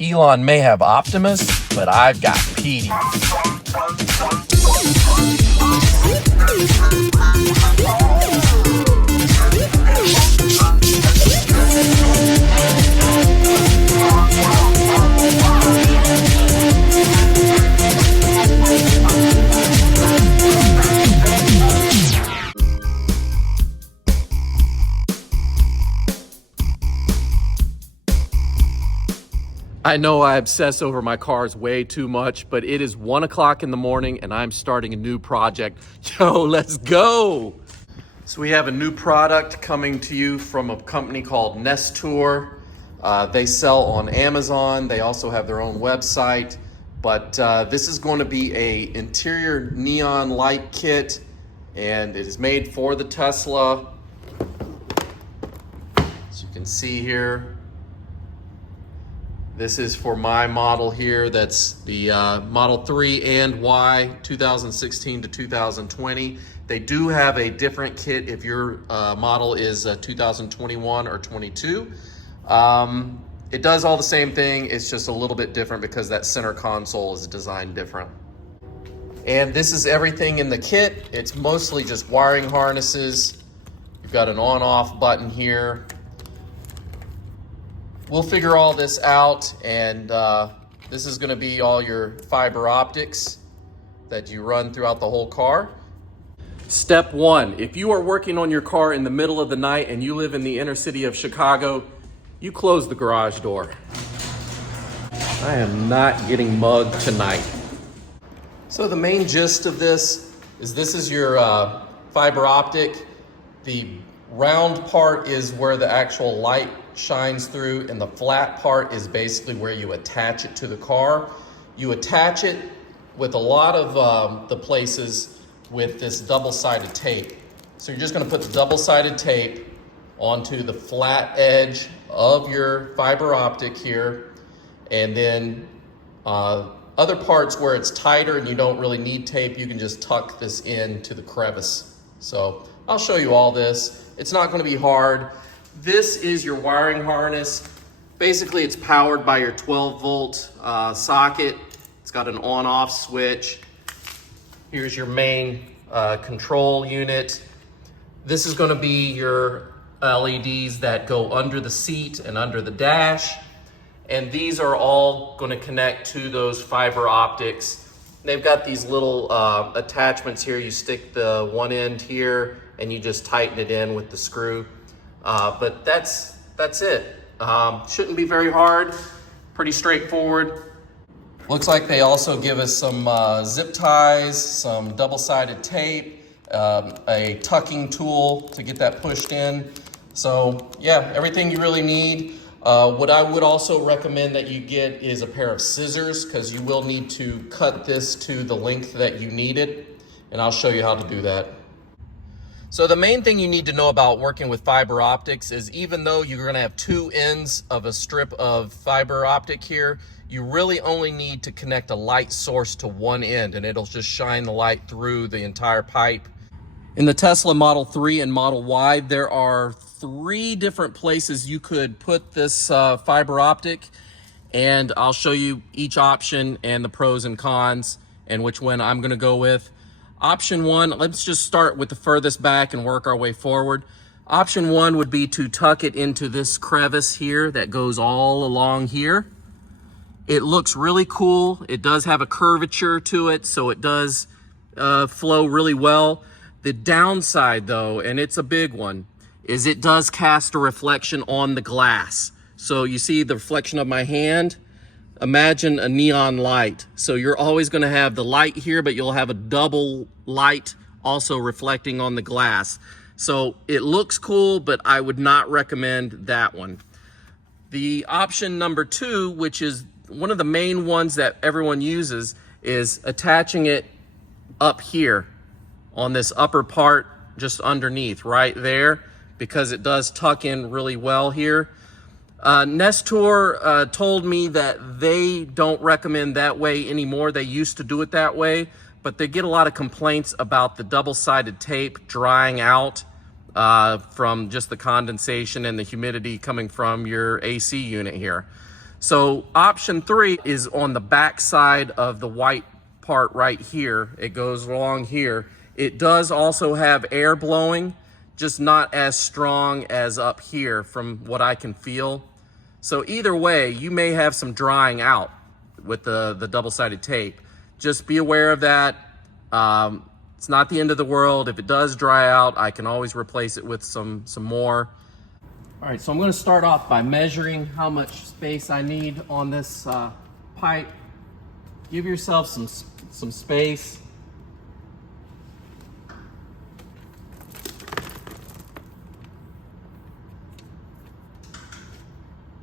Elon may have Optimus, but I've got Petey. I know I obsess over my cars way too much, but it is 1 o'clock in the morning and I'm starting a new project. Yo, let's go. So we have a new product coming to you from a company called Nestour. They sell on Amazon. They also have their own website, but this is going to be a interior neon light kit, and it is made for the Tesla. As you can see here, this is for my model here. That's the Model 3 and Y 2016 to 2020. They do have a different kit if your model is 2021 or 22. It does all the same thing. It's just a little bit different because that center console is designed different. And this is everything in the kit. It's mostly just wiring harnesses. You've got an on-off button here. We'll figure all this out, and this is going to be all your fiber optics that you run throughout the whole car. Step one, if you are working on your car in the middle of the night and you live in the inner city of Chicago, you close the garage door. I am not getting mugged tonight. So the main gist of this is your fiber optic. The round part is where the actual light shines through, and the flat part is basically where you attach it to the car. You attach it with a lot of the places with this double-sided tape. So you're just going to put the double-sided tape onto the flat edge of your fiber optic here, and then other parts where it's tighter and you don't really need tape, you can just tuck this into the crevice. So I'll show you all this. It's not going to be hard. This is your wiring harness. Basically, it's powered by your 12-volt socket. It's got an on-off switch. Here's your main control unit. This is going to be your LEDs that go under the seat and under the dash. And these are all going to connect to those fiber optics. They've got these little attachments here. You stick the one end here and you just tighten it in with the screw. But that's it. Shouldn't be very hard, pretty straightforward. Looks like they also give us some zip ties, some double-sided tape, a tucking tool to get that pushed in. So yeah, everything you really need. What I would also recommend that you get is a pair of scissors, because you will need to cut this to the length that you need it, and I'll show you how to do that. So the main thing you need to know about working with fiber optics is, even though you're going to have two ends of a strip of fiber optic here, you really only need to connect a light source to one end, and it'll just shine the light through the entire pipe. In the Tesla Model 3 and Model Y, there are 3 different places you could put this fiber optic, and I'll show you each option and the pros and cons and which one I'm going to go with. Option 1, let's just start with the furthest back and work our way forward. Option 1 would be to tuck it into this crevice here that goes all along here. It looks really cool. It does have a curvature to it, so it does flow really well. The downside though, and it's a big one, is it does cast a reflection on the glass. So you see the reflection of my hand? Imagine a neon light. So you're always going to have the light here, but you'll have a double light also reflecting on the glass. So it looks cool, but I would not recommend that one. The option number 2, which is one of the main ones that everyone uses, is attaching it up here on this upper part just underneath right there, because it does tuck in really well here. Nestour told me that they don't recommend that way anymore. They used to do it that way, but they get a lot of complaints about the double-sided tape drying out from just the condensation and the humidity coming from your AC unit here. So option 3 is on the back side of the white part right here. It goes along here. It does also have air blowing, just not as strong as up here from what I can feel. So either way, you may have some drying out with the double-sided tape. Just be aware of that. It's not the end of the world. If it does dry out, I can always replace it with some more. All right, so I'm going to start off by measuring how much space I need on this pipe. Give yourself some space.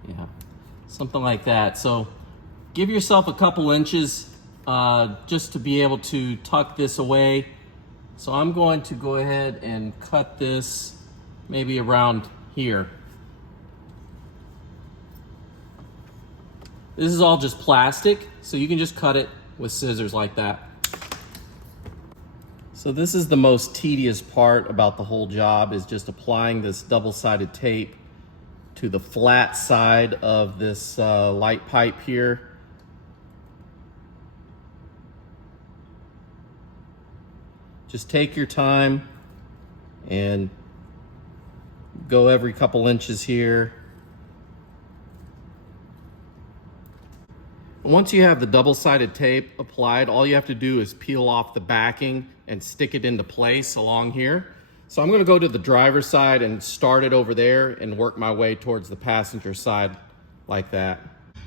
Yeah, something like that. So give yourself a couple inches just to be able to tuck this away. So I'm going to go ahead and cut this maybe around here. This is all just plastic, so you can just cut it with scissors like that. So this is the most tedious part about the whole job, is just applying this double-sided tape to the flat side of this light pipe here. Just take your time and go every couple inches here. Once you have the double-sided tape applied, all you have to do is peel off the backing and stick it into place along here. So I'm going to go to the driver's side and start it over there and work my way towards the passenger side like that.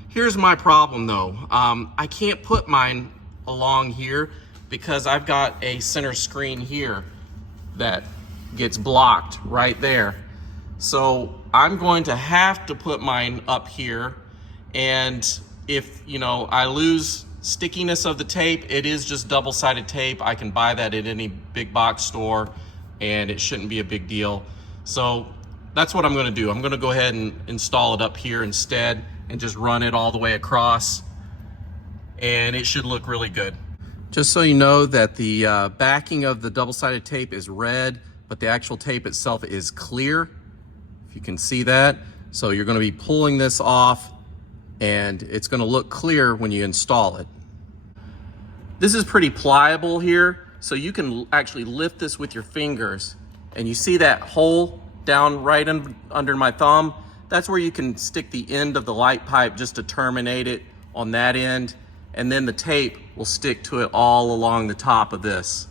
Here's my problem though. I can't put mine along here because I've got a center screen here that gets blocked right there. So I'm going to have to put mine up here, and if I lose stickiness of the tape, it is just double-sided tape. I can buy that at any big box store and it shouldn't be a big deal. So that's what I'm going to do. I'm going to go ahead and install it up here instead and just run it all the way across, and it should look really good. Just so you know that the backing of the double-sided tape is red, but the actual tape itself is clear, if you can see that. So you're going to be pulling this off and it's going to look clear when you install it. This is pretty pliable here, so you can actually lift this with your fingers, and you see that hole down right under my thumb? That's where you can stick the end of the light pipe just to terminate it on that end, and then the tape will stick to it all along the top of this.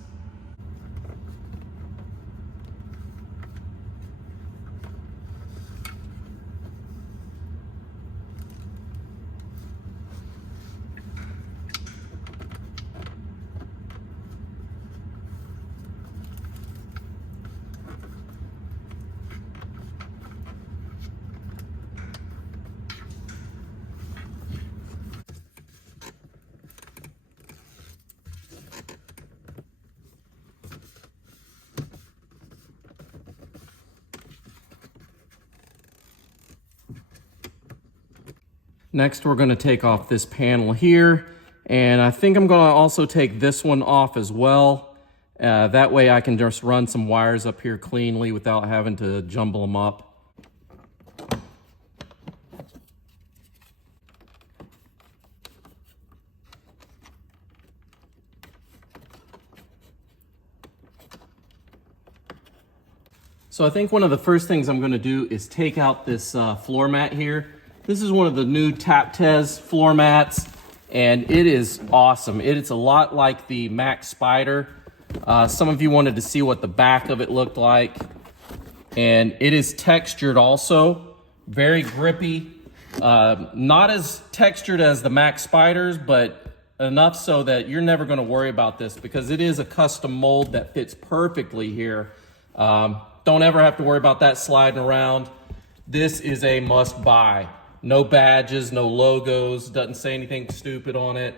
Next, we're going to take off this panel here, and I think I'm going to also take this one off as well. That way I can just run some wires up here cleanly without having to jumble them up. So I think one of the first things I'm going to do is take out this floor mat here. This is one of the new BCTESLA floor mats, and it is awesome. It's a lot like the Mac Spider. Some of you wanted to see what the back of it looked like, and it is textured also, very grippy. Not as textured as the Mac Spiders, but enough so that you're never going to worry about this because it is a custom mold that fits perfectly here. Don't ever have to worry about that sliding around. This is a must buy. No badges, no logos, doesn't say anything stupid on it.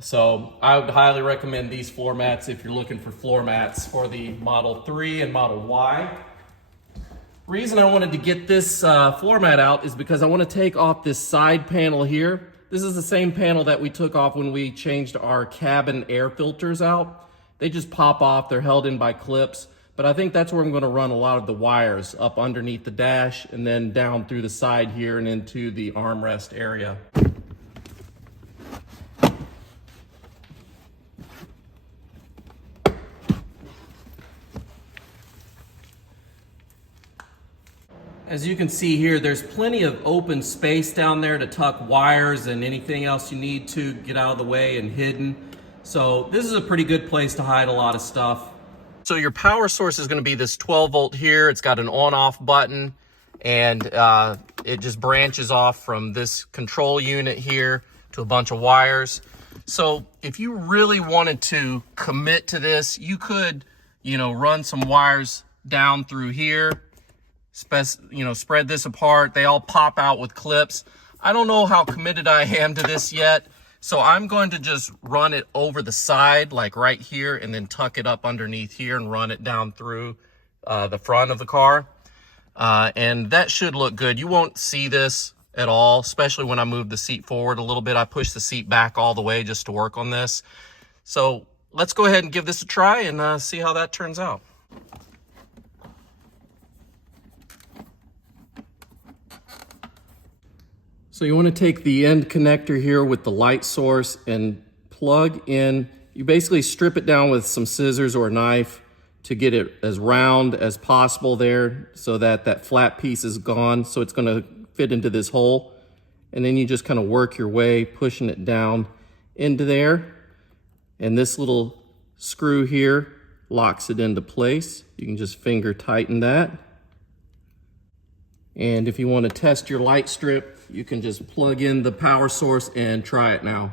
So I would highly recommend these floor mats if you're looking for floor mats for the Model 3 and Model Y. Reason I wanted to get this floor mat out is because I want to take off this side panel here. This is the same panel that we took off when we changed our cabin air filters out. They just pop off, they're held in by clips. But I think that's where I'm gonna run a lot of the wires, up underneath the dash and then down through the side here and into the armrest area. As you can see here, there's plenty of open space down there to tuck wires and anything else you need to get out of the way and hidden. So this is a pretty good place to hide a lot of stuff. So your power source is going to be this 12 volt here. It's got an on-off button, and it just branches off from this control unit here to a bunch of wires. So if you really wanted to commit to this, you could, run some wires down through here, spread this apart. They all pop out with clips. I don't know how committed I am to this yet. So I'm going to just run it over the side, like right here, and then tuck it up underneath here and run it down through the front of the car. And that should look good. You won't see this at all, especially when I move the seat forward a little bit. I push the seat back all the way just to work on this. So let's go ahead and give this a try and see how that turns out. So you want to take the end connector here with the light source and plug in. You basically strip it down with some scissors or a knife to get it as round as possible there so that that flat piece is gone. So it's going to fit into this hole. And then you just kind of work your way, pushing it down into there. And this little screw here locks it into place. You can just finger tighten that. And if you want to test your light strip, you can just plug in the power source and try it now.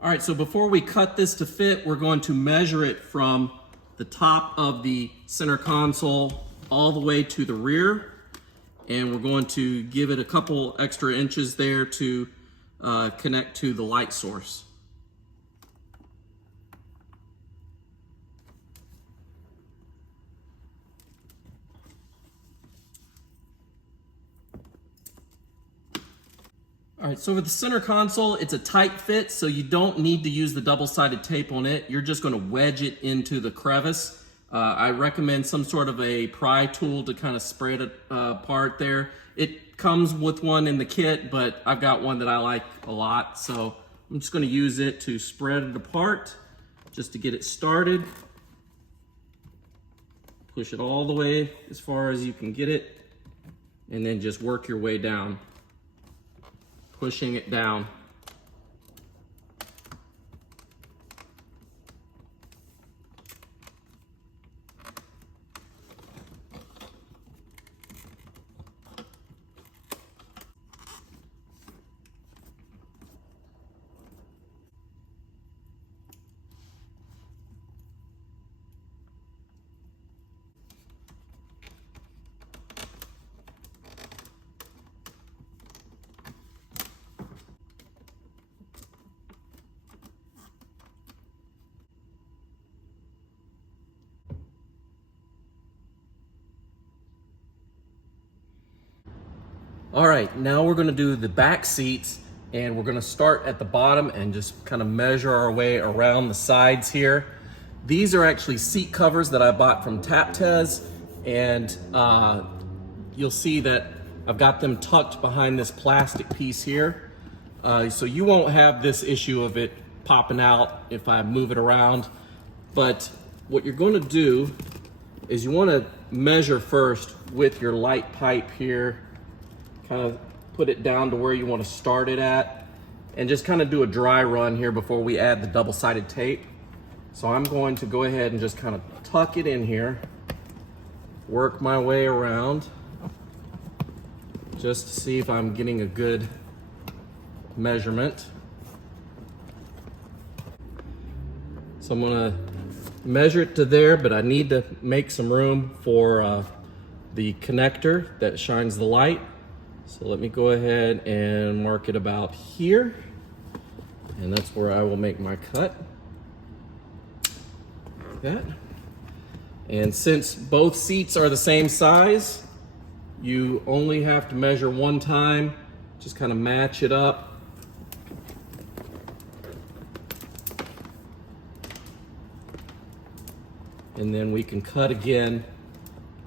All right, so before we cut this to fit, we're going to measure it from the top of the center console all the way to the rear. And we're going to give it a couple extra inches there to connect to the light source. All right, so with the center console, it's a tight fit, so you don't need to use the double-sided tape on it. You're just gonna wedge it into the crevice. I recommend some sort of a pry tool to kind of spread it apart there. It comes with one in the kit, but I've got one that I like a lot, so I'm just gonna use it to spread it apart, just to get it started. Push it all the way as far as you can get it, and then just work your way down, pushing it down. All right, now we're gonna do the back seats, and we're gonna start at the bottom and just kind of measure our way around the sides here. These are actually seat covers that I bought from TapTez, and you'll see that I've got them tucked behind this plastic piece here. So you won't have this issue of it popping out if I move it around. But what you're gonna do is you wanna measure first with your light pipe here. Kind of put it down to where you want to start it at, and just kind of do a dry run here before we add the double-sided tape. So I'm going to go ahead and just kind of tuck it in here, work my way around just to see if I'm getting a good measurement. So I'm gonna measure it to there, but I need to make some room for the connector that shines the light. So let me go ahead and mark it about here, and that's where I will make my cut. Like that. And since both seats are the same size, you only have to measure one time Just kind of match it up. And then we can cut again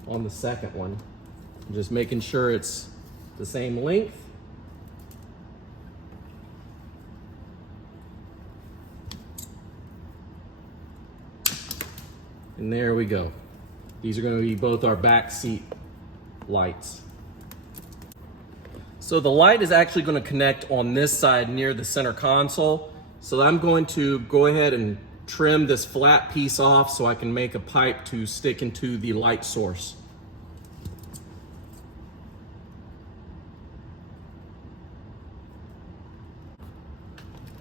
on the second one. Just making sure it's the same length. And there we go. These are going to be both our back seat lights. So the light is actually going to connect on this side near the center console. So I'm going to go ahead and trim this flat piece off so I can make a pipe to stick into the light source.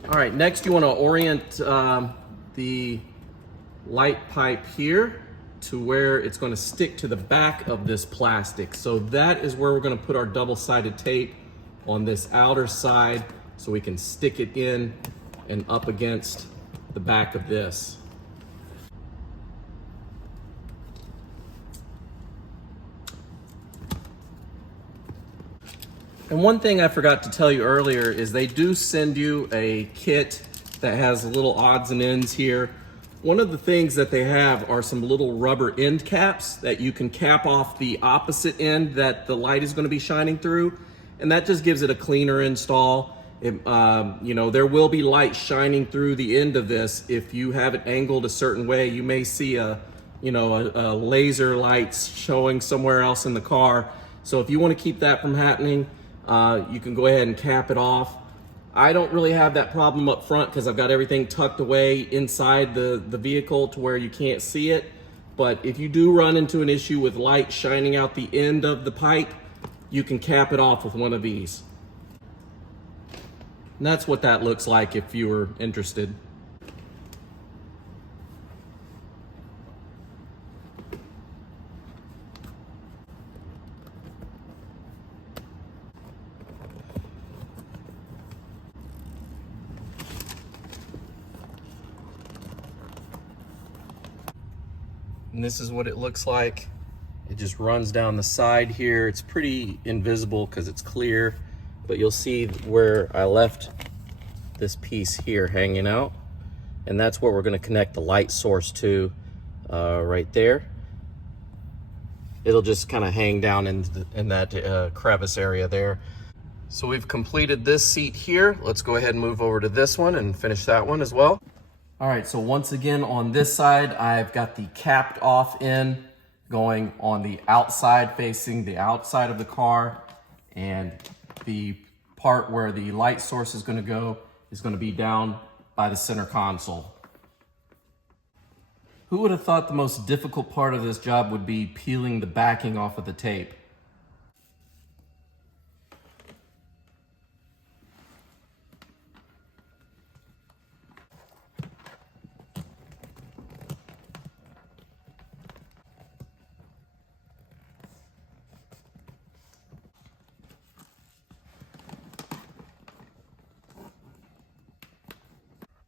All right, next you want to orient the light pipe here to where it's going to stick to the back of this plastic. So that is where we're going to put our double-sided tape on this outer side so we can stick it in and up against the back of this. And one thing I forgot to tell you earlier is they do send you a kit that has little odds and ends here. One of the things that they have are some little rubber end caps that you can cap off the opposite end that the light is going to be shining through, and that just gives it a cleaner install. You know, there will be light shining through the end of this. If you have it angled a certain way, you may see a laser lights showing somewhere else in the car. So if you want to keep that from happening, you can go ahead and cap it off. I don't really have that problem up front because I've got everything tucked away inside the vehicle to where you can't see it. But if you do run into an issue with light shining out the end of the pipe, you can cap it off with one of these. And that's what that looks like if you were interested. And this is what it looks like. It just runs down the side here. It's pretty invisible because it's clear, but you'll see where I left this piece here hanging out. And that's where we're going to connect the light source to right there. It'll just kind of hang down in that crevice area there. So we've completed this seat here. Let's go ahead and move over to this one and finish that one as well. All right, so once again on this side, I've got the capped off end going on the outside, facing the outside of the car, and the part where the light source is going to be down by the center console. Who would have thought the most difficult part of this job would be peeling the backing off of the tape?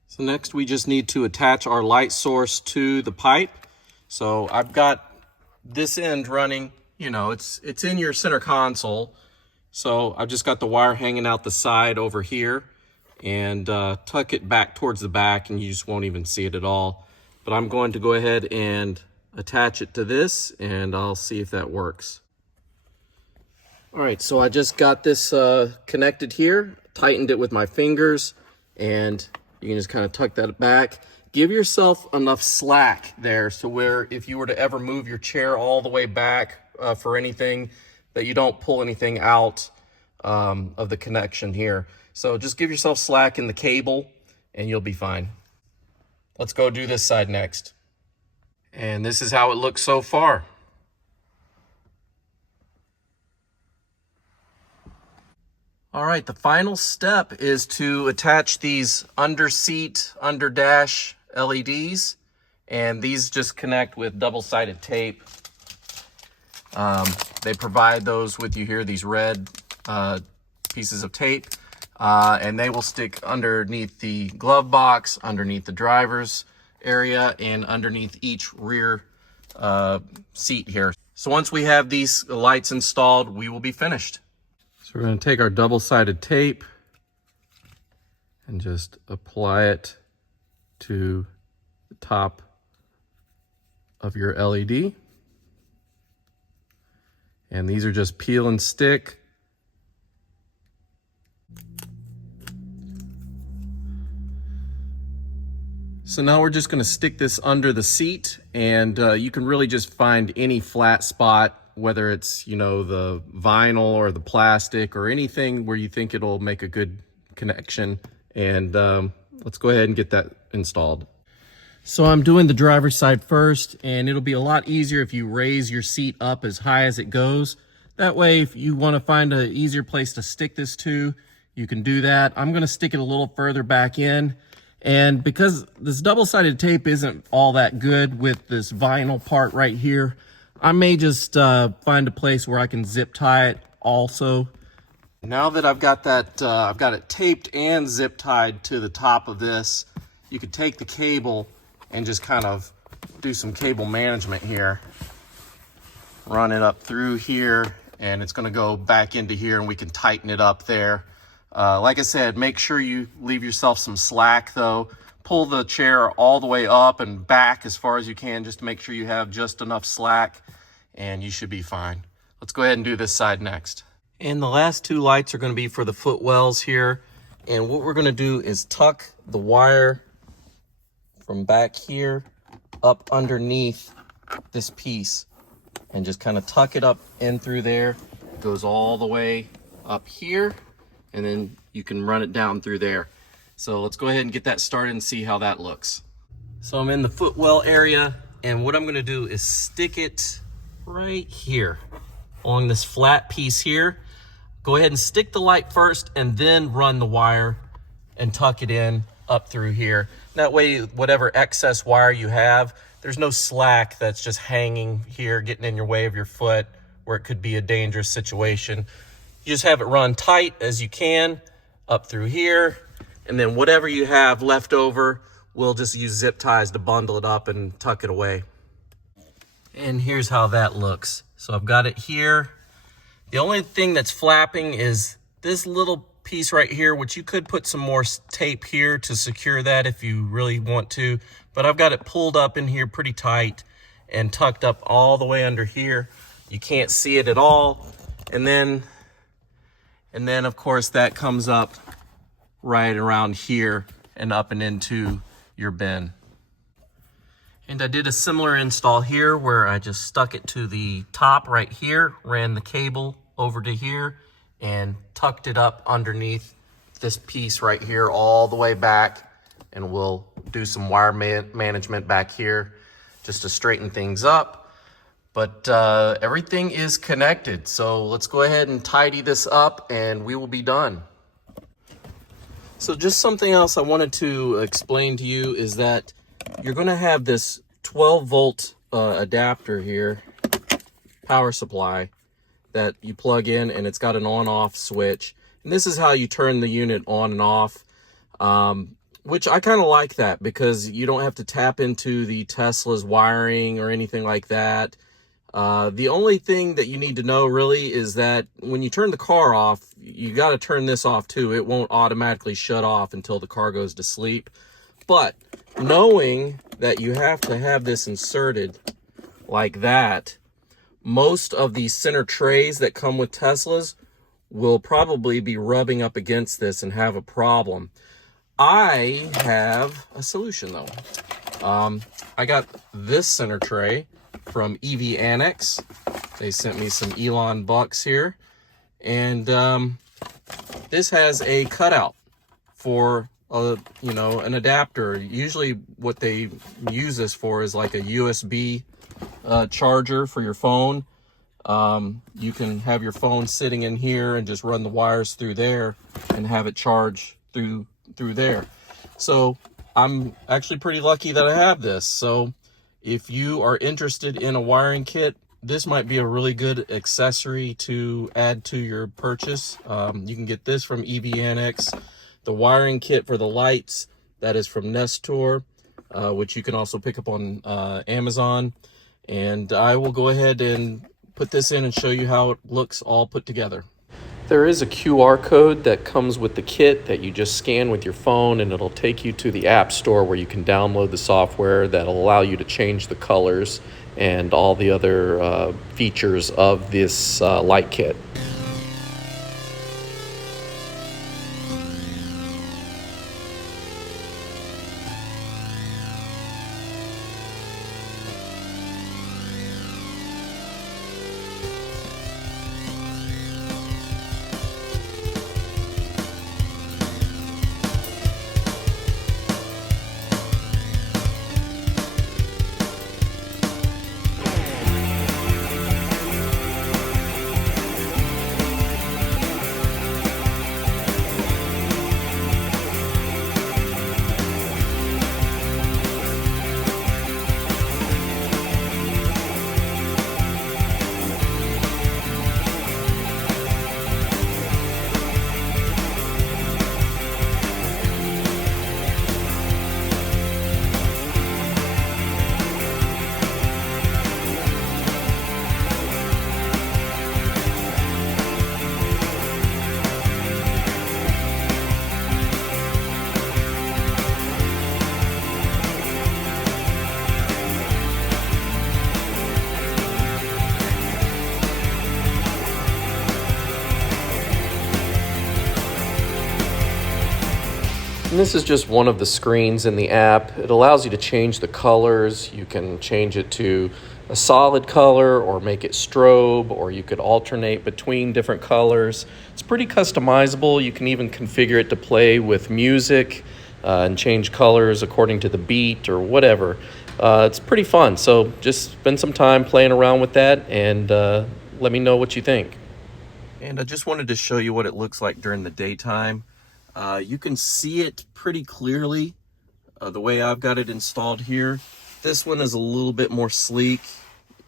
So next we just need to attach our light source to the pipe. So I've got this end running, you know, it's in your center console. So I've just got the wire hanging out the side over here, and tuck it back towards the back and you just won't even see it at all. But I'm going to go ahead and attach it to this and I'll see if that works. All right, so I just got this connected here, tightened it with my fingers, and you can just kind of tuck that back. Give yourself enough slack there so where if you were to ever move your chair all the way back for anything, that you don't pull anything out of the connection here. So just give yourself slack in the cable and you'll be fine. Let's go do this side next. And this is how it looks so far. All right, the final step is to attach these under seat, under dash LEDs, and these just connect with double-sided tape. They provide those with you here, these red pieces of tape, and they will stick underneath the glove box, underneath the driver's area, and underneath each rear seat here. So once we have these lights installed, we will be finished. So we're going to take our double-sided tape and just apply it to the top of your LED. And these are just peel and stick. So now we're just going to stick this under the seat, and you can really just find any flat spot, whether it's, you know, the vinyl or the plastic or anything where you think it'll make a good connection. And let's go ahead and get that installed. So I'm doing the driver's side first, and it'll be a lot easier if you raise your seat up as high as it goes. That way, if you want to find an easier place to stick this to, you can do that. I'm going to stick it a little further back in. And because this double-sided tape isn't all that good with this vinyl part right here, I may just find a place where I can zip tie it also. Now that I've got that, I've got it taped and zip tied to the top of this, you could take the cable and just kind of do some cable management here. Run it up through here, and it's gonna go back into here, and we can tighten it up there. Like I said, make sure you leave yourself some slack though. Pull the chair all the way up and back as far as you can, just to make sure you have just enough slack, and you should be fine. Let's go ahead and do this side next. And the last two lights are gonna be for the Footwells here. And what we're gonna do is tuck the wire from back here up underneath this piece and just kind of tuck it up in through there. It goes all the way up here, and then you can run it down through there. So let's go ahead and get that started and see how that looks. So I'm in the Footwell area, and what I'm gonna do is stick it right here along this flat piece here. Go ahead and stick the light first and then run the wire and tuck it in up through here. That way, whatever excess wire you have, there's no slack that's just hanging here, getting in your way of your foot, where it could be a dangerous situation. You just have it run tight as you can up through here, and then whatever you have left over, we'll just use zip ties to bundle it up and tuck it away. And here's how that looks. So I've got it here. The only thing that's flapping is this little piece right here, which you could put some more tape here to secure that if you really want to, but I've got it pulled up in here pretty tight and tucked up all the way under here. You can't see it at all. And then of course that comes up right around here and up and into your bin. And I did a similar install here where I just stuck it to the top right here, ran the cable over to here, and tucked it up underneath this piece right here all the way back. And we'll do some wire management back here just to straighten things up. But everything is connected. So let's go ahead and tidy this up and we will be done. So just something else I wanted to explain to you is that you're gonna have this 12-volt adapter here, power supply, that you plug in, and it's got an on-off switch. And this is how you turn the unit on and off, which I kind of like that because you don't have to tap into the Tesla's wiring or anything like that. The only thing that you need to know really is that when you turn the car off, you got to turn this off too. It won't automatically shut off until the car goes to sleep. But knowing that you have to have this inserted like that, most of these center trays that come with Teslas will probably be rubbing up against this and have a problem. I have a solution though. I got this center tray from EV Annex. They sent me some Elon bucks here, and this has a cutout for an adapter. Usually what they use this for is like a USB charger for your phone. You can have your phone sitting in here and just run the wires through there and have it charge through there. So I'm actually pretty lucky that I have this. So if you are interested in a wiring kit, this might be a really good accessory to add to your purchase. You can get this from EV Annex. The wiring kit for the lights, that is from Nestour, which you can also pick up on Amazon. And I will go ahead and put this in and show you how it looks all put together. There is a QR code that comes with the kit that you just scan with your phone, and it'll take you to the App Store where you can download the software that'll allow you to change the colors and all the other features of this light kit. And this is just one of the screens in the app. It allows you to change the colors. You can change it to a solid color or make it strobe, or you could alternate between different colors. It's pretty customizable. You can even configure it to play with music and change colors according to the beat or whatever. It's pretty fun. So just spend some time playing around with that and let me know what you think. And I just wanted to show you what it looks like during the daytime. You can see it pretty clearly the way I've got it installed here. This one is a little bit more sleek.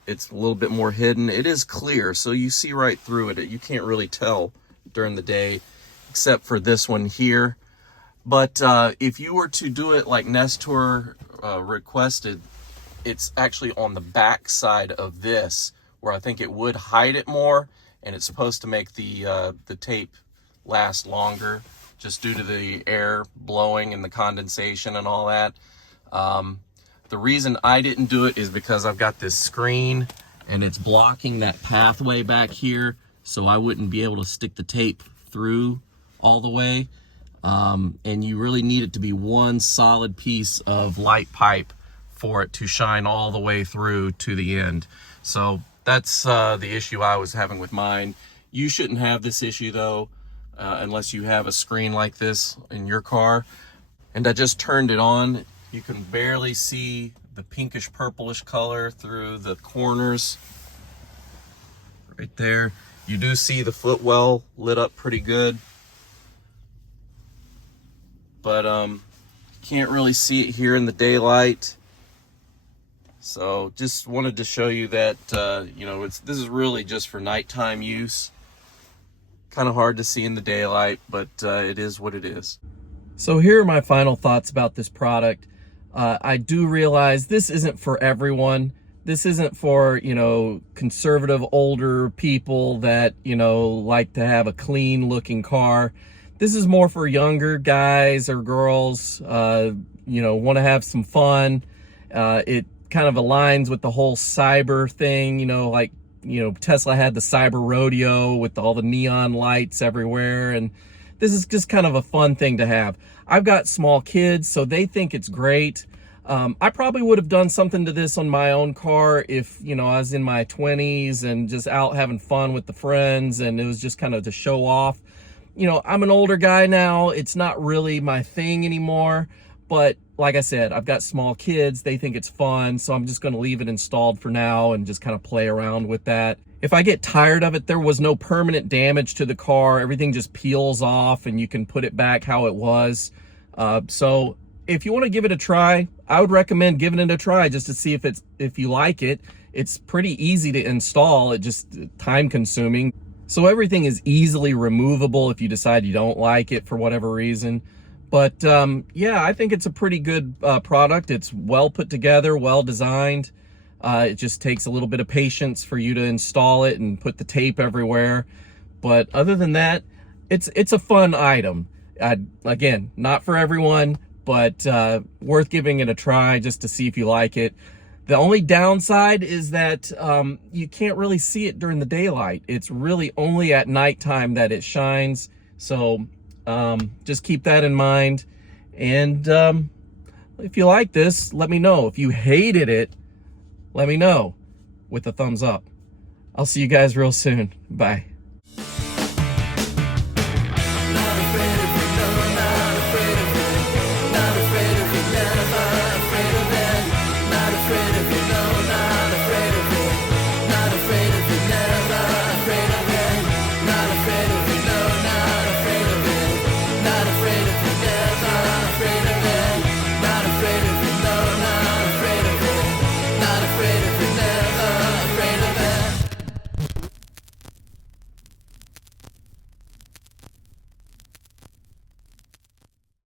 It's a little bit more hidden. It is clear, so you see right through it. You can't really tell during the day, except for this one here. But if you were to do it like Nestour requested, it's actually on the back side of this, where I think it would hide it more, and it's supposed to make the tape last longer, just due to the air blowing and the condensation and all that. The reason I didn't do it is because I've got this screen and it's blocking that pathway back here, so I wouldn't be able to stick the tape through all the way. And you really need it to be one solid piece of light pipe for it to shine all the way through to the end. So that's the issue I was having with mine. You shouldn't have this issue though, unless you have a screen like this in your car. And I just turned it on. You can barely see the pinkish purplish color through the corners right there. You do see the footwell lit up pretty good, but can't really see it here in the daylight. So just wanted to show you that you know, this is really just for nighttime use. Kind of hard to see in the daylight, but it is what it is. So here are my final thoughts about this product. I do realize this isn't for everyone. This isn't for, you know, conservative older people that, you know, like to have a clean looking car. This is more for younger guys or girls, you know, want to have some fun. It kind of aligns with the whole cyber thing, you know, like, you know, Tesla had the cyber rodeo with all the neon lights everywhere, and this is just kind of a fun thing to have. I've got small kids, so they think it's great. I probably would have done something to this on my own car if, you know, I was in my 20s and just out having fun with the friends, and it was just kind of to show off. You know, I'm an older guy now. It's not really my thing anymore. But like I said, I've got small kids. They think it's fun. So I'm just going to leave it installed for now and just kind of play around with that. If I get tired of it, there was no permanent damage to the car. Everything just peels off and you can put it back how it was. So if you want to give it a try, I would recommend giving it a try just to see if you like it. It's pretty easy to install. It just time consuming. So everything is easily removable if you decide you don't like it for whatever reason. But yeah, I think it's a pretty good product. It's well put together, well designed. It just takes a little bit of patience for you to install it and put the tape everywhere. But other than that, it's a fun item. Again, not for everyone, but worth giving it a try just to see if you like it. The only downside is that you can't really see it during the daylight. It's really only at nighttime that it shines. So just keep that in mind. And if you like this, let me know. If you hated it, let me know with a thumbs up. I'll see you guys real soon. Bye.